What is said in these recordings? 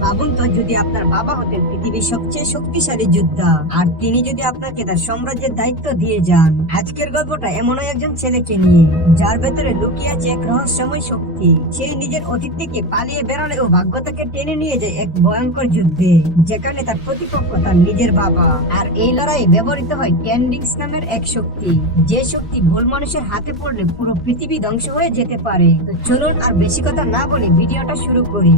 ভাবুন তো, যদি আপনার বাবা হতেন পৃথিবীর সবচেয়ে শক্তিশালী যোদ্ধা, আর তিনি যদি আপনাকে তার সাম্রাজ্যের দায়িত্ব দিয়ে যান। আজকের গল্পটা এমনই একজন ছেলেকে নিয়ে, যার ভেতরে লুকিয়ে আছে এক রহস্যময় শক্তি। সেই নিজের অতীত থেকে পালিয়ে বেরোলেও ভাগ্য তাকে টেনে নিয়ে যায় এক ভয়ঙ্কর যুদ্ধে, যেখানে তার প্রতিপক্ষ তার নিজের বাবা। আর এই লড়াইয়ে ব্যবহৃত হয় টেন্ডিংস নামের এক শক্তি, যে শক্তি ভুল মানুষের হাতে পড়লে পুরো পৃথিবী ধ্বংস হয়ে যেতে পারে। তো চলুন আর বেশি কথা না বলে ভিডিওটা শুরু করি।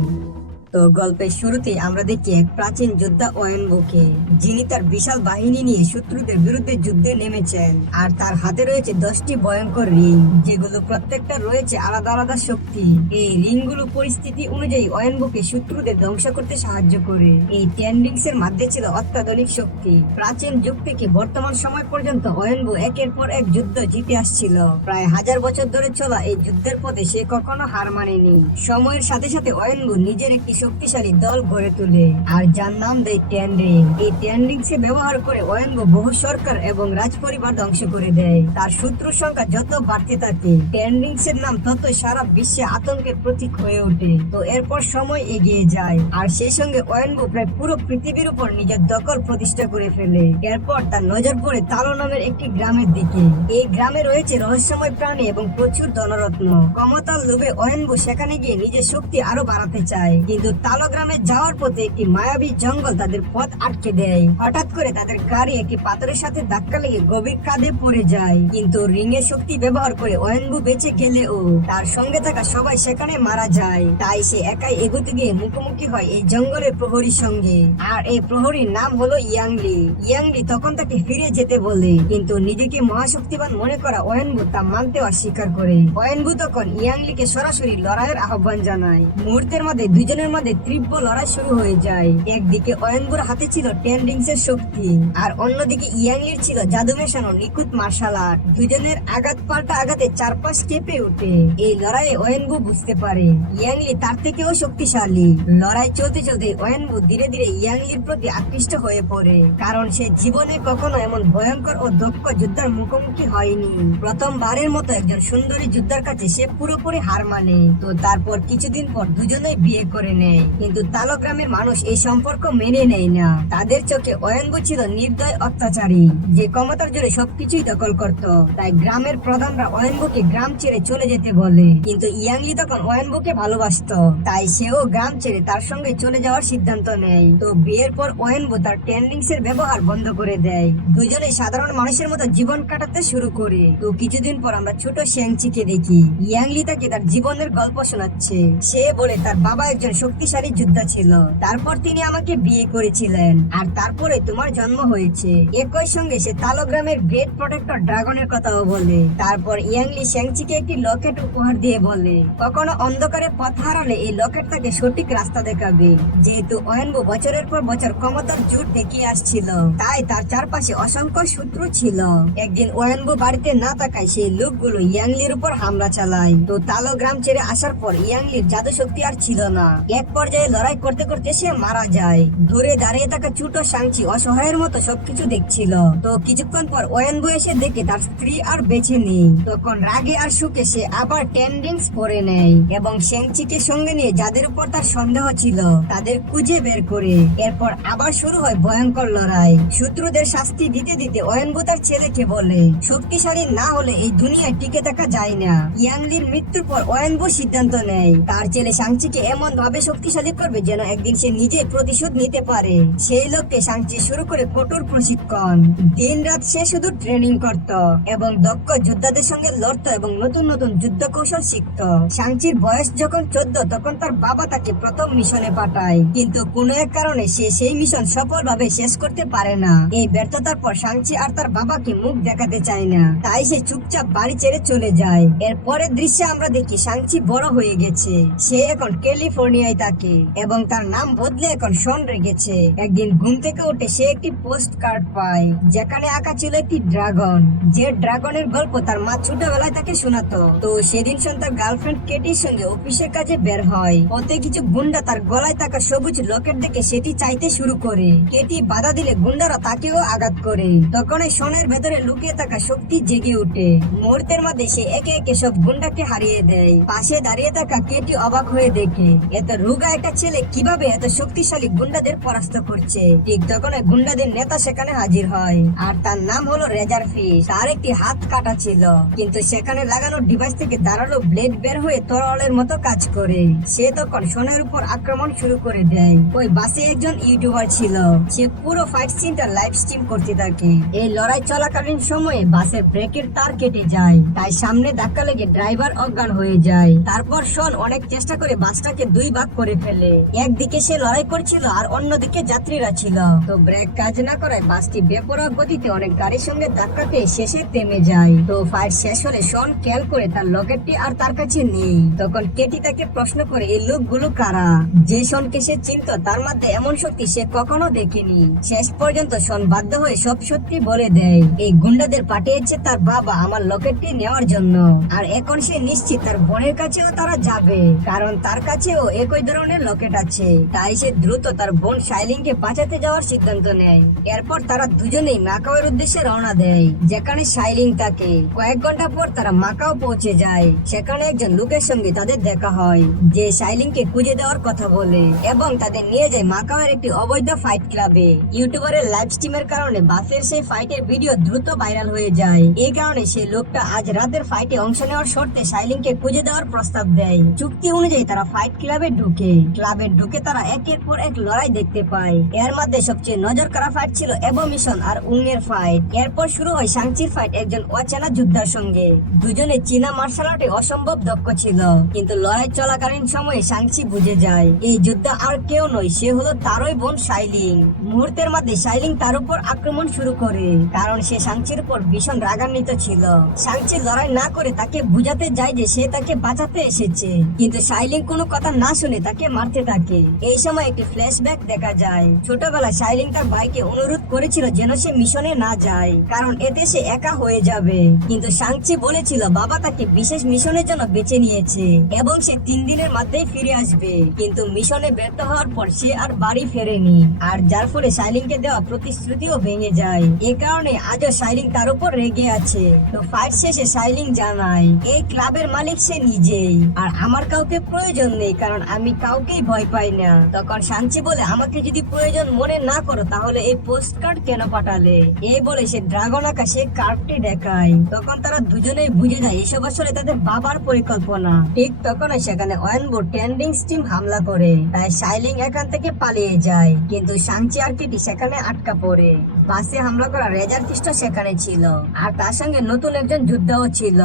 তো গল্পের শুরুতে আমরা দেখি এক প্রাচীন যোদ্ধা ওয়েনবুকে, যিনি তার বিশাল বাহিনী নিয়ে শত্রুদের বিরুদ্ধে যুদ্ধে নেমেছেন। আর তার হাতে রয়েছে 10টি ভয়ঙ্কর রিং, যেগুলো প্রত্যেকটা রয়েছে আলাদা আলাদা শক্তি। এই রিংগুলো পরিস্থিতি অনুযায়ী ওয়েনবুকে শত্রুদের ধ্বংস করতে সাহায্য করে। এই টেন্ডিংস এর মধ্যে ছিল অত্যাধুনিক শক্তি। প্রাচীন যুগ থেকে বর্তমান সময় পর্যন্ত ওয়েনবু একের পর এক যুদ্ধ জিতে আসছিল। প্রায় 1000 বছর ধরে চলা এই যুদ্ধের পথে সে কখনো হার মানেনি। সময়ের সাথে সাথে ওয়েনবু নিজের একটি শক্তিশালী দল গড়ে তোলে, আর যার নাম দেয় টেন্ডিং। এই টেন্ডিংস ব্যবহার করে ওয়েনবু বহু সরকার এবং রাজ পরিবার ধ্বংস করে দেয়। তার শত্রুর সংখ্যা যত বাড়তে থাকে, টেন্ডিংস এর নাম তত সারা বিশ্বে আতঙ্কের প্রতীক হয়ে ওঠে। তো এরপর সময় এগিয়ে যায়, আর সেই সঙ্গে ওয়েনবু প্রায় পুরো পৃথিবীর উপর নিজের দখল প্রতিষ্ঠা করে ফেলে। এরপর তার নজর পড়ে তালো নামের একটি গ্রামের দিকে। এই গ্রামে রয়েছে রহস্যময় প্রাণী এবং প্রচুর ধনরত্ন। ক্ষমতার লোভে ওয়েনবু সেখানে গিয়ে নিজের শক্তি আরো বাড়াতে চায়, কিন্তু তালো গ্রামে যাওয়ার পথে একটি মায়াবী জঙ্গল তাদের পথ আটকে দেয়। হঠাৎ করে তাদের গাড়ি একটি পাথরের সাথে ধাক্কা লেগে গভীর কাঁধে পড়ে যায়, কিন্তু রিং এর শক্তি ব্যবহার করে ওয়েনবু বেঁচে গেলেও তার সঙ্গে থাকা সবাই সেখানে মারা যায়। তাই সে একাই এগোতে গিয়ে মুখোমুখি হয় এই জঙ্গলের প্রহরীর সঙ্গে, আর এই প্রহরীর নাম হলো ইয়াংলি। ইয়াংলি তখন তাকে ফিরে যেতে বলে, কিন্তু নিজেকে মহাশক্তিবান মনে করা ওয়েনবু তা মানতে অস্বীকার করে। ওয়েনবু তখন ইয়াংলিকে সরাসরি লড়াইয়ের আহ্বান জানায়। মুহূর্তের মধ্যে দুজনের মধ্যে তীব্র লড়াই শুরু হয়ে যায়। একদিকে ওয়েনবুর হাতে ছিল টেন্ডিংস এর শক্তি, আর অন্যদিকে ইয়াংলির ছিল জাদু মেশানো নিখুঁত মার্শাল আর্ট। দুজনের আঘাত পাল্টা আঘাতে চারপাশ কেঁপে ওঠে। এই লড়াইয়ে ওয়েনবু বুঝতে পারে ইয়াংলি তার থেকেও শক্তিশালী। লড়াই চলতে চলতে ওয়েনবু ধীরে ধীরে ইয়াংলির প্রতি আকৃষ্ট হয়ে পড়ে, কারণ সে জীবনে কখনো এমন ভয়ঙ্কর ও দক্ষ যোদ্ধার মুখোমুখি হয়নি। প্রথমবারের মতো একজন সুন্দরী যোদ্ধার কাছে সে পুরোপুরি হার মানে। তো তারপর কিছুদিন পর দুজনেই বিয়ে করে নেয়, কিন্তু তালো গ্রামের মানুষ এই সম্পর্ক মেনে নেয় না। তাদের চোখে ওয়েনবু ছিল নির্দয় অত্যাচারী, যে ক্ষমতার জোরে সবকিছুই দখল করত। তাই গ্রামের প্রধানরা ওয়েনবুকে গ্রাম ছেড়ে চলে যেতে বলে, কিন্তু ইয়াংলি তখন ওয়েনবুকে ভালোবাসতো, তাই সেও গ্রাম ছেড়ে তার সঙ্গে চলে যাওয়ার সিদ্ধান্ত নেয়। তো বিয়ের পর ওয়েনবু তার টেন্ডিংস এর ব্যবহার বন্ধ করে দেয়। দুজনে সাধারণ মানুষের মতো জীবন কাটাতে শুরু করে। তো কিছুদিন পর আমরা ছোট শ্যাংচিকে দেখি। ইয়াংলি তাকে তার জীবনের গল্প শোনাচ্ছে। সে বলে তার বাবা একজন শক্তিশালী যোদ্ধা ছিল, তারপর তিনি আমাকে বিয়ে করেছিলেন, আর তারপরে তোমার জন্ম হয়েছে। একই সঙ্গে সে তালো গ্রামের গ্রেট প্রোটেক্টর ড্রাগনের কথাও বলে। তারপর ইয়াংলি শ্যাংচিকে একটি লকেট উপহার দিয়ে বলে, কখনো অন্ধকারে পথ হারালে এই লকেট তাকে সঠিক রাস্তা দেখাবে। যেহেতু ওয়েনবু বছরের পর বছর ক্ষমতার জোর দেখিয়ে আসছিল, তাই তার চারপাশে অসংখ্য শত্রু ছিল। একদিন ওয়েনবু বাড়িতে না থাকায় সেই লোকগুলো ইয়াংলির উপর হামলা চালায়। তো তালো গ্রাম ছেড়ে আসার পর ইয়াংলির জাদু শক্তি আর ছিল না। এক পর্যায়ে লড়াই করতে করতে সে মারা যায়। দূরে দাঁড়িয়ে থাকা ছোট শ্যাংচি অসহায়ের মতো সবকিছু দেখছিল। তো কিছুক্ষণ পর ওয়েনবু এসে দেখে তার স্ত্রী আর বেঁচে নেই। তখন রাগে আর সুখে সে আবার টেন্ডিংস পরে নেয় এবং শ্যাংচিকে সঙ্গে নিয়ে যাদের উপর তার সন্দেহ ছিল তাদের খুঁজে বের করে। এরপর আবার শুরু হয় ভয়ঙ্কর লড়াই। শত্রুদের শাস্তি দিতে দিতে ওয়েনবু তার ছেলেকে বলে, শক্তিশালী না হলে এই দুনিয়ায় টিকে থাকা যায় না। ইয়াংলির মৃত্যুর পর ওয়েনবু সিদ্ধান্ত নেয় তার ছেলে শ্যাংচিকে এমন ভাবে শক্তিশালী করবে যেন একদিন সে নিজে প্রতিশোধ নিতে পারে। সেই লক্ষ্যে শ্যাংচি শুরু করে কঠোর প্রশিক্ষণ। দিন রাত সে শুধু ট্রেনিং করত এবং দক্ষ যোদ্ধাদের সঙ্গে লড়তো এবং নতুন নতুন যুদ্ধ কৌশল শিখত। শ্যাংচির বয়স যখন 14, তখন তার বাবা তাকে প্রথম মিশনে পাঠায়, কিন্তু কোনো এক কারণে সে সেই মিশন সফলভাবে শেষ করতে পারে না। এই ব্যর্থতার পর শ্যাংচি আর তার বাবাকে মুখ দেখাতে চায় না, তাই সে চুপচাপ বাড়ি ছেড়ে চলে যায়। এর পরের দৃশ্যে আমরা দেখি শ্যাংচি বড় হয়ে গেছে। সে এখন ক্যালিফোর্নিয়ায় থাকে এবং তার নাম বদলে এখন শন রেখেছে। একদিন ঘুম থেকে উঠে সে একটি পোস্ট কার্ড পায়, যেখানে আঁকা ছিল একটি ড্রাগন। যে ড্রাগনের গল্প তার মা ছোটবেলায় তাকে শোনাতো। তো সেদিন শন তার গার্লফ্রেন্ড কেটির সঙ্গে অফিসের কাজে বের হয়। পথে কিছু গুন্ডা তার গলায় থাকা সবুজ লকেট দেখে সেটি চাইতে শুরু করে। কেটি বাধা দিলে গুন্ডারা তাকেও আঘাত করে। তখন এই শনের ভেতরে লুকিয়ে থাকা শক্তি জেগে উঠে। মুহূর্তের মধ্যে সে একে একে সব গুন্ডাকে হারিয়ে দেয়। পাশে দাঁড়িয়ে থাকা কেটি অবাক হয়ে দেখে এত রূপ রোগা একটা ছেলে কিভাবে এত শক্তিশালী গুন্ডাদের পরাস্ত করছে। ঠিক তখন ওই গুন্ডাদের নেতা সেখানে হাজির হয়, আর তার নাম হলো রেজার ফিশ। তার একটি হাত কাটা ছিল, কিন্তু সেখানে লাগানো ডিভাইস থেকে ধারালো ব্লেড বের হয়ে তরলের মতো কাজ করে। সে তখন শনের উপর আক্রমণ শুরু করে দেয়। ওই বাসে একজন ইউটিউবার ছিল, সে পুরো ফাইট সিনটা লাইভ স্ট্রিম করতে থাকে। এই লড়াই চলাকালীন সময়ে বাসের ব্রেকের তার কেটে যায়, তাই সামনে ধাক্কা লেগে ড্রাইভার অজ্ঞান হয়ে যায়। তারপর শন অনেক চেষ্টা করে বাসটাকে দুই ভাগ করে ফেলে। একদিকে সে লড়াই করছিল আর অন্যদিকে যাত্রীরা ছিল। তো ব্রেক কাজ না করায় বাসটি বেপরোয়া গতিতে অনেক গাড়ির সঙ্গে ধাক্কা খেয়ে শেষে থেমে যায়। তো ফাইট শেষ হলে শন খেয়াল করে তার লকেটটি আর তার কাছে নেই। তখন কেটি তাকে প্রশ্ন করে এই লোকগুলো কারা। যে শনকে সে চিনত তার মধ্যে এমন শক্তি সে কখনো দেখেনি। শেষ পর্যন্ত শন বাধ্য হয়ে সব সত্যি বলে দেয়। এই গুন্ডাদের পাঠিয়েছে তার বাবা আমার লকেটটি নেওয়ার জন্য, আর এখন সে নিশ্চিত তার বোনের কাছেও তারা যাবে, কারণ তার কাছেও একই ধরনের লকেট আছে। তাই সে দ্রুত তার বোন শাইলিংকে বাঁচাতে যাওয়ার সিদ্ধান্ত নেয়। এরপর তারা দুজনেই মাকাওয়ের উদ্দেশ্যে রওনা দেয়, যেখানে শাইলিং থাকে। কয়েক ঘন্টা পর তারা মাকাও পৌঁছে যায়। সেখানে একজন লোকের সঙ্গে তাদের দেখা হয়, যে শাইলিংকে খুঁজে দেওয়ার কথা বলে এবং তাদের নিয়ে যায় মাকাওয়ের একটি অবৈধ ফাইট ক্লাবে। ইউটিউবারের লাইভ স্ট্রিমের কারণে বাসের সেই ফাইটের ভিডিও দ্রুত ভাইরাল হয়ে যায়। এই কারণে সেই লোকটা আজ রাতের ফাইটে অংশ নেওয়ার শর্তে শাইলিংকে খুঁজে দেওয়ার প্রস্তাব দেয়। চুক্তি অনুযায়ী তারা ফাইট ক্লাবে ঢুকে তারা একের পর এক লড়াই দেখতে পায়। এর মধ্যে সবচেয়ে নজর কাড়া ফাইট ছিল এভোমিশন আর উংয়ের ফাইট। এরপর শুরু হয় শাংচির ফাইট একজন অচেনা যোদ্ধার সঙ্গে। দুজনে চীনা মার্শাল আর্টে অসম্ভব দক্ষ ছিল, কিন্তু লড়াই চলাকালীন সময়ে শাংচি বুঝে যায় এই যোদ্ধা আর কেউ নয়, সে হলো তারই বোন শাইলিং। মুহূর্তের মধ্যে শাইলিং তার উপর আক্রমণ শুরু করে, কারণ সে শাংচির উপর ভীষণ রাগান্বিত ছিল। শাংচি লড়াই না করে তাকে বুঝাতে যায় যে সে তাকে বাঁচাতে এসেছে, কিন্তু শাইলিং কোনো কথা না শুনে তাকে মারতে থাকে। এই সময় একটি ফ্ল্যাশব্যাক দেখা যায়। ছোটবেলায় শাইলিং তার ভাইকে অনুরোধ করেছিল যেন সে মিশনে না যায়, কারণ এতে সে একা হয়ে যাবে। কিন্তু শাংচি বলেছিল বাবা তাকে বিশেষ মিশনের জন্য বেছে নিয়েছে এবং সে 3 দিনের মধ্যেই ফিরে আসবে। কিন্তু মিশনে ব্যর্থ হওয়ার পর সে আর বাড়ি ফেরেনি, আর যার ফলে শাইলিংকে দেওয়া প্রতিশ্রুতিও ভেঙে যায়। এ কারণে আজও শাইলিং তার উপর রেগে আছে। তো ফাইট শেষে শাইলিং জানায় এই ক্লাবের মালিক সে নিজেই, আর আমার কাউকে প্রয়োজন নেই, কারণ আমি কাউকেই ভয় পাই না। তখন শাংচি বলে আমাকে যদি প্রয়োজন মনে না করো তাহলে এই পোস্ট কার্ড কেন পাঠালে। এই বলে সে ড্রাগন আঁকা সে কার্ডটি দেখায়। তখন তারা দুজনেই বুঝে যায় এসব আসলে তাদের বাবার পরিকল্পনা। ঠিক তখনই সেখানে ওয়েনবো টেন্ডিং স্টিম হামলা করে, তাই শাইলিং এখান থেকে পালিয়ে যায়। কিন্তু শাংচি আর কেটি সেখানে আটকা পড়ে। বাসে হামলা করা রেজার ফিস্ট সেখানে ছিল, আর তার সঙ্গে নতুন একজন যোদ্ধাও ছিল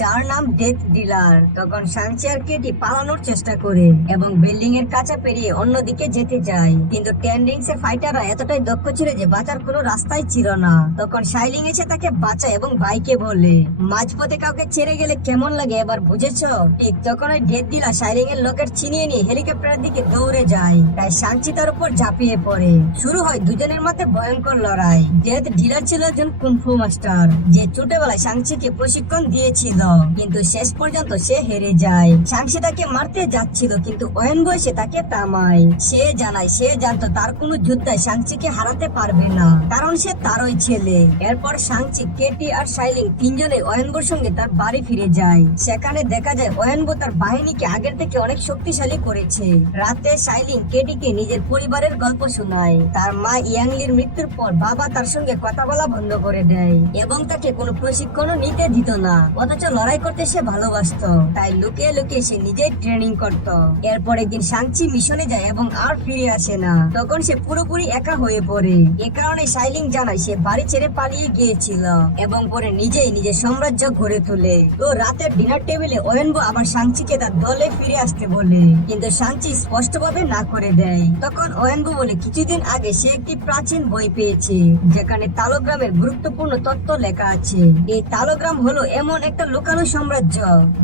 যার নাম ডেথ ডিলার। তখন শাংচি আর কেটি পালানোর চেষ্টা করে এবং বিল্ডিং এর কাছে পেরিয়ে অন্যদিকে যেতে যায়, কিন্তু টেন্ডিংস এর ফাইটাররা এতটাই দক্ষ ছিল যে বাঁচার কোনো রাস্তাই ছিল না। তখন শাইলিং এসে তাকে বাঁচায় এবং ভাইকে বলে মাঝপথে কাউকে ছেড়ে গেলে কেমন লাগে এবার বুঝেছো। ঠিক তখন ওই ডেথ ডিলার শাইলিং এর লকেট ছিনিয়ে নিয়ে হেলিকপ্টারের দিকে দৌড়ে যায়, তাই শাংচি তার উপর ঝাঁপিয়ে পড়ে। শুরু হয় দুজনের মধ্যে ভয়ঙ্কর লড়াই। ডেথ ডিলার ছিল একজন কুংফু মাস্টার, যে ছোটবেলায় শাংচিকে প্রশিক্ষণ দিয়েছিল, কিন্তু শেষ পর্যন্ত সে হেরে যায়। শাংচি তাকে মারতে যাচ্ছিল, কিন্তু ওয়েনবো এসে তাকে থামায়। সে জানতো তার কোনো যোদ্ধা শাংচিকে হারাতে পারবে না, কারণ সে তারই ছেলে। এরপর শাংচি, কেটি আর শাইলিং তিনজনে ওয়েনবোর সঙ্গে তার বাড়ি ফিরে যায়। সেখানে দেখা যায় ওয়েনবো তার বাহিনীকে আগের থেকে অনেক শক্তিশালী করেছে। রাতে শাইলিং কেটিকে নিজের পরিবারের গল্প শোনায়। তার মা ইয়াংলির মৃত্যুর পর বাবা তার সঙ্গে কথা বলা বন্ধ করে দেয় এবং তাকে কোনো প্রশিক্ষণও নিতে দিত না, অথচ লড়াই করতে সে ভালোবাসতো। তাই লুকিয়ে লুকিয়ে সে নিজেই ট্রেনিং করত। এরপর একদিন শাংচি মিশনে যায় এবং আর ফিরে আসে না। তখন সে পুরোপুরি একা হয়ে পড়ে। এ কারণে শাইলিং জানায় সে বাড়ি ছেড়ে পালিয়ে গিয়েছিল এবং পরে নিজেই নিজের সাম্রাজ্য গড়ে তোলে। তো রাতের ডিনার টেবিলে ওয়েনবো আবার শাংচিকে তার দলে ফিরে আসতে বলে, কিন্তু শাংচি স্পষ্টভাবে না করে দেয়। তখন ওয়েনবো বলে কিছুদিন আগে সে একটি প্রাচীন বই পেয়েছে যেখানে তালোগ্রামের গুরুত্বপূর্ণ তথ্য লেখা আছে। এই তালোগ্রাম হলো এমন একটা লুকানো সাম্রাজ্য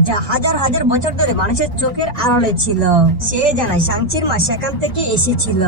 যা হাজার হাজার বছর ধরে মানুষের চোখের আড়ালে ছিল। সে জানায় শাংচির মা সেখান থেকে এসেছিল,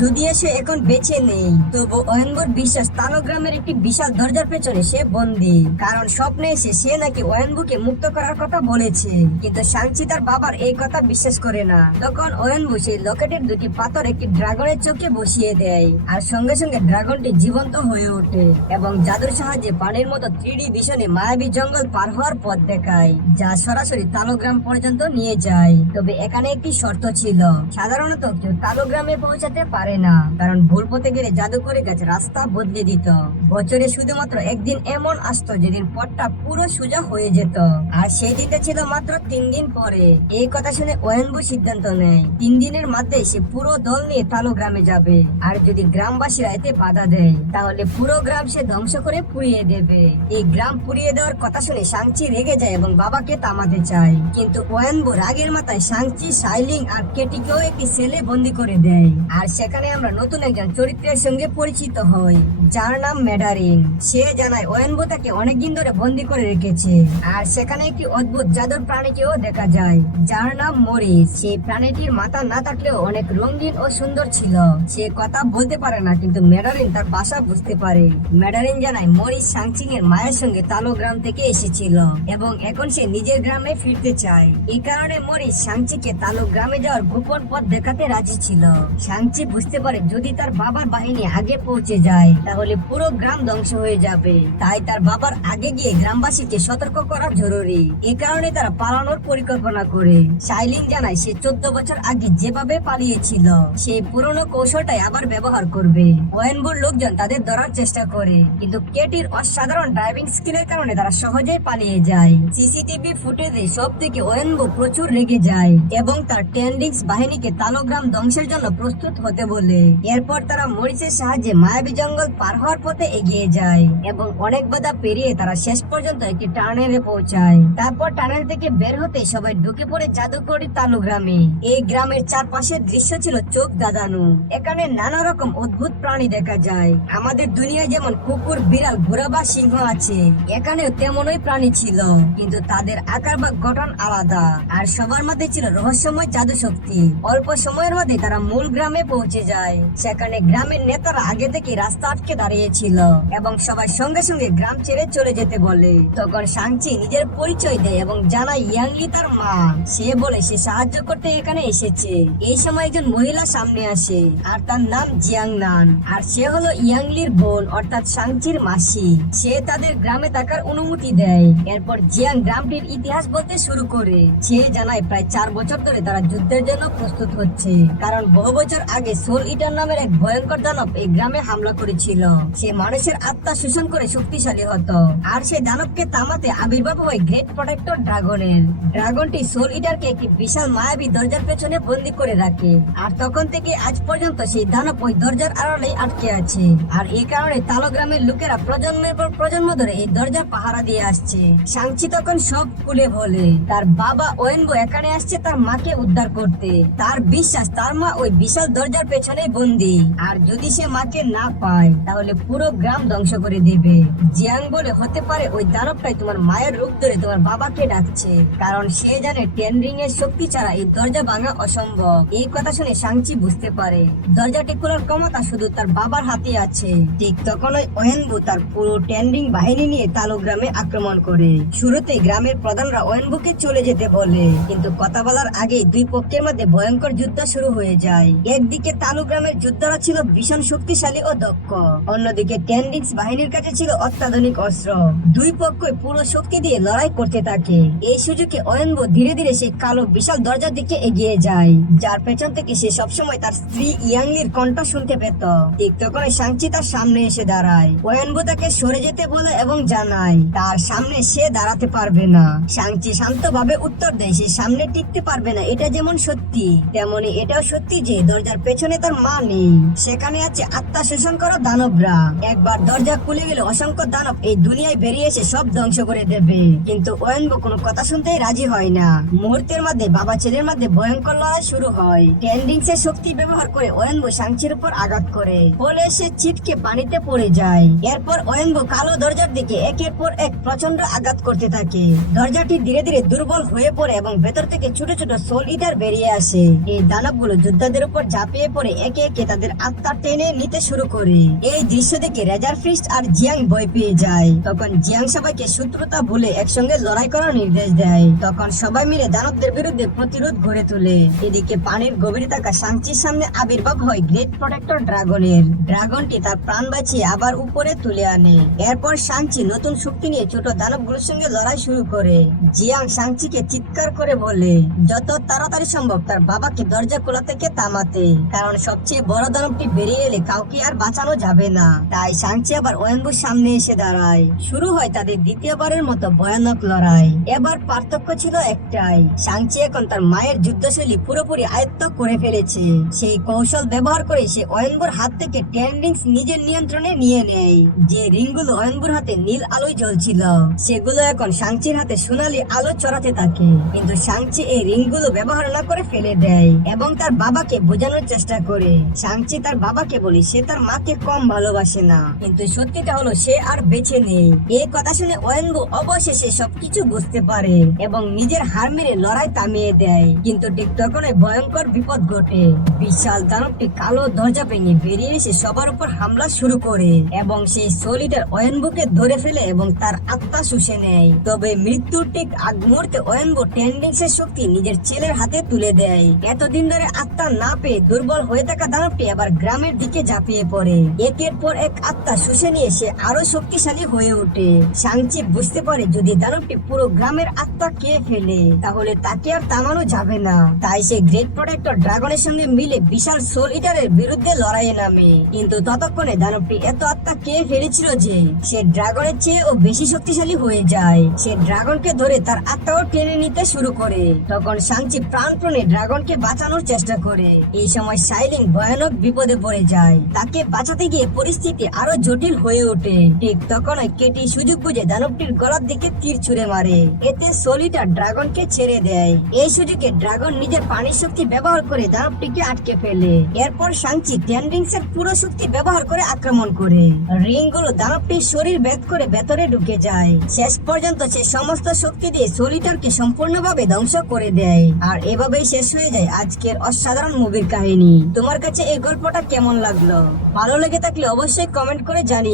যদিও সে এখন বেঁচে নেই। তবু ওয়েনবোর বিশ্বাস তালোগ্রামের একটি বিশাল দরজার পেছনে সে বন্দী, কারণ স্বপ্নে এসে সে নাকি ওয়েনবোকে মুক্ত করার কথা বলেছে। কিন্তু শাংচি তার বাবার এই কথা বিশ্বাস করে না। তখন ওয়েনবো সেই লকেটের দুটি পাথর একটি ড্রাগনের চোখে বসিয়ে দেয়, আর সঙ্গে সঙ্গে ড্রাগনটি জীবন্ত হয়ে ওঠে এবং জাদুর সাহায্যে পানির মতো 3D ভিশনে মায়াবী জঙ্গল পার হওয়ার পথ দেখায়, যা সরাসরি তালোগ্রাম পর্যন্ত নিয়ে যায়। তবে এখানে একটি শর্ত শর্ত ছিল। সাধারণত কেউ তালো গ্রামে পৌঁছাতে পারে না, কারণ ভুল পথে গেলে জাদুকরি গাছ রাস্তা বদলে দিত। বছরে শুধুমাত্র একদিন এমন আসতো যেদিন পথটা পুরো সোজা হয়ে যেত, আর সেই দিনটা ছিল মাত্র 3 দিন পরে। এই কথা শুনে ওয়েনবো সিদ্ধান্ত নেয় 3 দিনের মধ্যে সে পুরো দল নিয়ে তালো গ্রামে যাবে, আর যদি গ্রামবাসীরা এতে বাধা দেয় তাহলে পুরো গ্রাম সে ধ্বংস করে পুড়িয়ে দেবে। এই গ্রাম পুড়িয়ে দেওয়ার কথা শুনে সাংচি রেগে যায় এবং বাবাকে থামাতে চায়, কিন্তু ওয়েনবো রাগের মাথায় সাংচি, সাইলিং আর কেটিকেও একটি সেলে বন্দি করে দেয়। আর সেখানে আমরা নতুন একজন চরিত্রের সঙ্গে পরিচিত হই, যার নাম ম্যাডারিন। সে জানায় ওয়েনবো তাকে অনেকদিন ধরে বন্দি করে রেখেছে, আর সেখানে একটি অদ্ভুত জাদুর প্রাণীকেও দেখা যায়, যার নাম মরিস। সেই প্রাণীটির মাথা না থাকলেও অনেক রঙিন ও সুন্দর ছিল। সে কথা বলতে পারে না, কিন্তু ম্যাডারিন তার ভাষা বুঝতে পারে। ম্যাডারিন জানায় মরিস সাংচিং এর মায়ের সঙ্গে তালো গ্রাম থেকে এসেছিল এবং এখন সে নিজের গ্রামে ফিরতে চায়। এই কারণে মরিস সাংচিকে তালো গ্রামে যাওয়ার গোপন পথ দেখাতে রাজি ছিল। সাংচি বুঝতে পারে যদি তার বাবার বাহিনী আগে পৌঁছে যায় তাহলে পুরো গ্রাম ধ্বংস হয়ে যাবে, তাই তার বাবার আগে গিয়ে গ্রামবাসীকে সতর্ক করা জরুরি। এই কারণে তারা পালানোর পরিকল্পনা করে। সাইলিং জানায় সে 14 বছর আগে যেভাবে পালিয়েছিল সেই পুরনো কৌশলটাই আবার ব্যবহার করবে। ওয়েনবোর লোকজন তাদের ধরার চেষ্টা করে, কিন্তু কেটির অসাধারণ ড্রাইভিং স্কিলের কারণে তারা সহজেই পালিয়ে যায়। সিসিটিভি ফুটেজে সব থেকে ওয়েনবো প্রচুর রেগে যায় এবং তার টেন্ডিংস বাহিনীকে তালোগ্রাম ধ্বংসের জন্য প্রস্তুত হতে বলে। এরপর তারা মরিসের সাহায্যে মায়াবী জঙ্গল পার হওয়ার পথে এগিয়ে যায় এবং অনেক বাধা পেরিয়ে তারা শেষ পর্যন্ত একটি টানেলে পৌঁছায়। তারপর টানেল থেকে বের হতে সবাই ঢুকে পড়ে জাদুকরি তালো গ্রামে। এই গ্রামের চারপাশের দৃশ্য ছিল চোখ দাদানো। এখানে নানা রকম অদ্ভুত প্রাণী দেখা যায়। আমাদের দুনিয়ায় যেমন কুকুর, বিড়াল, ঘোড়া বা সিংহ আছে, এখানেও তেমনই প্রাণী ছিল, কিন্তু তাদের আকার বা গঠন আলাদা। আর সবার মধ্যে ছিল রহস্যময় জাদু শক্তি। অল্প সময়ের মধ্যে তারা মূল গ্রামে পৌঁছে যায়। সেখানে গ্রামের নেতারা আগে থেকে রাস্তা আটকে দাঁড়িয়েছিল এবং সবাই সঙ্গে সঙ্গে গ্রাম ছেড়ে চলে যেতে বলে। তখন সাংচি নিজের পরিচয় দেয় এবং জানায় ইয়াংলি তার মা। সে বলে সে সাহায্য করতে এখানে এসেছে। এই সময় একজন মহিলা সামনে আসে, আর তার নাম জিয়াং নান, আর সে হলো ইয়াংলির বোন অর্থাৎ সাংচির মাসি। সে তাদের গ্রামে থাকার অনুমতি দেয়। এরপর জিয়াং গ্রামটির ইতিহাস বলতে শুরু করে। সে জানায় প্রায় 4 বছর ধরে তারা যুদ্ধের জন্য প্রস্তুত হচ্ছে, কারণ বহু বছর আগে সোল ইটার নামের এক ভয়ঙ্কর দানব এই গ্রামে হামলা করেছিল। সে মানুষের আত্মা শোষণ করে শক্তিশালী হতো, আর সেই দানবকে থামাতে আবির্ভাব হয় গ্রেট প্রোটেক্টর ড্রাগনের। ড্রাগনটি সোল ইটারকে একটি বিশাল মায়াবী দরজার পেছনে বন্দি করে রাখে, আর তখন থেকে আজ পর্যন্ত সেই দানব ওই দরজার আড়ালে আটকে আছে। আর এই কারণে তালো গ্রামের লোকেরা প্রজন্মের পর প্রজন্ম ধরে এই দরজার পাহারা দিয়ে আসছে। সাংচি তখন সব খুলে বলে তার বাবা ওয়েনবো এখানে আসছে তার মাকে উদ্ধার করতে। তার বিশ্বাস তার মা ওই বিশাল দরজার পেছনে বন্দি, আর যদি সে মাকে না পায় তাহলে পুরো গ্রাম ধ্বংস করে দেবে। জিয়াং বলে হতে পারে ওই দানবটাই তোমার মায়ের রূপ ধরে তোমার বাবাকে ডাকছে, কারণ সে জানে টেনরিং এর শক্তি ছাড়া এই দরজা ভাঙা অসম্ভব। এই কথা শুনে সাংচি বুঝতে পারে দরজাটি খোলার ক্ষমতা শুধু তার বাবার হাতে আছে। ঠিক তখনই ওয়েনবো তার পুরো টেনরিং বাহিনী নিয়ে তালো গ্রামে আক্রমণ করে। শুরুতে গ্রামের প্রধানরা ওয়েনবোকে চলে যেতে বলে, কিন্তু কথা বলার আগে দুই পক্ষের মধ্যে ভয়ঙ্কর যুদ্ধ শুরু হয়ে যায়। একদিকে তালো গ্রামের যোদ্ধারা ছিল ভীষণ শক্তিশালী ও দক্ষ, অন্যদিকে টেনরিংস বাহিনীর কাছে ছিল অত্যাধুনিক অস্ত্র। দুই পক্ষই পুরো শক্তি দিয়ে লড়াই করতে থাকে। এই সুযোগে ওয়েনবো ধীরে ধীরে সেই কালো বিশাল দরজার দিকে এগিয়ে যায়, যার পেছন থেকে সে সবসময় তার স্ত্রী ইয়াংলির কণ্ঠ শুনতে পেত। ঠিক তখন সাংচি তার সামনে এসে দাঁড়ায়। ওয়েনবো তাকে সরে যেতে বলে এবং জানায় তার সামনে সে দাঁড়াতে পারবে না। সাংচি শান্তভাবে উত্তর দেয় সে সামনে টিকতে পারবে না। এটা যেমন সত্যি তেমনি এটাও সত্যি যে দরজার পেছনে তার মা নেই, সেখানে আছে আত্মা শোষণ করা দানবরা। একবার দরজা খুলে গেলে অসংখ্য দানব এই দুনিয়ায় বেরিয়ে এসে সব ধ্বংস করে দেবে। কিন্তু ওয়েনবো কোনো কথা শুনতেই রাজি হয় না। মুহূর্তের মধ্যে বাবা ছেলের মধ্যে ভয়ঙ্কর লড়াই শুরু হয়। টেন্ডিংস এর শক্তি ব্যবহার করে ওয়েনবো সাংচির উপর আঘাত করে, ফলে সে ছিটকে পানিতে পড়ে যায়। এরপর ওয়েনবো কালো দরজার দিকে একের পর এক প্রচন্ড আঘাত করতে থাকে। দরজাটি ধীরে ধীরে দুর্বল হয়ে পড়ে এবং ভেতর থেকে ছোট ছোট সোল ইটার বেরিয়ে আসে। এই দানবগুলো যোদ্ধাদের উপর ঝাঁপিয়ে পড়ে একে একে তাদের আত্মা টেনে নিতে শুরু করে। এই দৃশ্য দেখে রেজার ফিস্ট আর জিয়াং ভয় পেয়ে যায়। তখন জিয়াং সবাইকে শত্রুতা ভুলে একসঙ্গে লড়াই করার নির্দেশ দেয়। তখন সবাই মিলে দানবদের বিরুদ্ধে প্রতিরোধ গড়ে তোলে। এদিকে পানির গভীরে থাকা সাংচির সামনে আবির্ভাব হয় গ্রেট প্রোটেক্টর ড্রাগনের। ড্রাগনটি তার প্রাণ বাঁচিয়ে আবার উপরে তুলে আনে। এরপর সাংচি নতুন শক্তি নিয়ে ছোট দানবগুলোর সঙ্গে লড়াই শুরু করে। জিয়াং সাংচিকে চিৎকার করে বলে যত তাড়াতাড়ি তাড়াতাড়ি সম্ভব তার বাবাকে দরজা খোলা থেকে থামাতে, কারণ সবচেয়ে বড় দানবটি বেরিয়ে এলে কাউকে আর বাঁচানো যাবে না। তাই সাংচি আবার ওয়েনবুর সামনে এসে দাঁড়ায়। শুরু হয় তাদের দ্বিতীয়বারের মতো ভয়ানক লড়াই। এবার পার্থক্য ছিল একটাই, সাংচি এখন তার মায়ের যুদ্ধশৈলী পুরোপুরি আয়ত্ত করে ফেলেছে। সেই কৌশল ব্যবহার করে সে ওয়েনবুর হাত থেকে 10 রিংস নিজের নিয়ন্ত্রণে নিয়ে নেয়। যে রিংগুলো ওয়েনবুর হাতে নীল আলোয় জ্বলছিল সেগুলো এখন সাংচির হাতে সোনালী আলো ছড়াতে থাকে, কিন্তু সাংচি এই রিংগুলো ব্যবহার না করে ফেলে দেয় এবং তার বাবাকে বোঝানোর চেষ্টা করে। সাংচি তার বাবাকে বলে সে তার মাকে কম ভালোবাসে না, কিন্তু সত্যিটা হলো সে আর বেঁচে নেই। এই কথা শুনে ওয়েনবু অবশেষে সবকিছু বুঝতে পারে এবং নিজের হার মেরে লড়াই থামিয়ে দেয়। কিন্তু ঠিক তখনই ভয়ঙ্কর বিপদ ঘটে। বিশাল দানবটি কালো দরজা ভেঙে বেরিয়ে এসে সবার উপর হামলা শুরু করে এবং সেই সোলিটার ওয়েনবুকে ধরে ফেলে এবং তার আত্মা শুষে নেয়। তবে মৃত্যুর ঠিক আগ মুহূর্তে ওয়েনবু 10 রিংসের শক্তি নিজের ছেলের হাতে তুলে দেয়। এতদিন ধরে আত্মা না পেয়ে দুর্বল হয়ে থাকা দানবটি আবার গ্রামের দিকে ঝাঁপিয়ে পড়ে। একের পর এক আত্মা শুষে নিয়ে সে আরো শক্তিশালী হয়ে ওঠে। সাংচি বুঝতে পারে যদি দানবটি পুরো গ্রামের আত্মা খেয়ে ফেলে তাহলে তাকে আর থামানো যাবে না। তাই সে গ্রেট প্রোটেক্টর ড্রাগনের সঙ্গে মিলে বিশাল সোল ইটারের বিরুদ্ধে লড়াইয়ে নামে। কিন্তু ততক্ষণে দানবটি এত আত্মা খেয়ে ফেলেছিল যে সে ড্রাগনের চেয়েও বেশি শক্তিশালী হয়ে যায়। সে ড্রাগনকে ধরে তার আত্মাও টেনে নিতে শুরু করে। তখন সাংচি প্রাণপণে ড্রাগনকে বাঁচানোর চেষ্টা করে। এই সময় সাইলিং ভয়ানক বিপদে পড়ে যায়। তাকে বাঁচাতে গিয়ে পরিস্থিতি আরো জটিল হয়ে ওঠে। ঠিক তখনই কেটি সুযোগ বুঝে দানবটির গলার দিকে তীর ছুঁড়ে মারে। এতে সোলিটা ড্রাগনকে ছেড়ে দেয়। এই সুযোগে ড্রাগন নিজের পানির শক্তি ব্যবহার করে দানবটিকে আটকে ফেলে। এরপর সাংচি 10 রিংসের পুরো শক্তি ব্যবহার করে আক্রমণ করে। রিং গুলো দানবটির শরীর ভেদ করে ভেতরে ঢুকে যায়। শেষ পর্যন্ত সে সমস্ত শক্তি দিয়ে সোলিটারকে সম্পূর্ণভাবে ধ্বংস করে দেয়। আর এভাবেই শেষ হয়ে যায় আজকের অসাধারণ মুভির কাহিনী। তোমার কাছে এই গল্পটা কেমন লাগলো? ভালো লেগে থাকলে অবশ্যই কমেন্ট করে জানিও।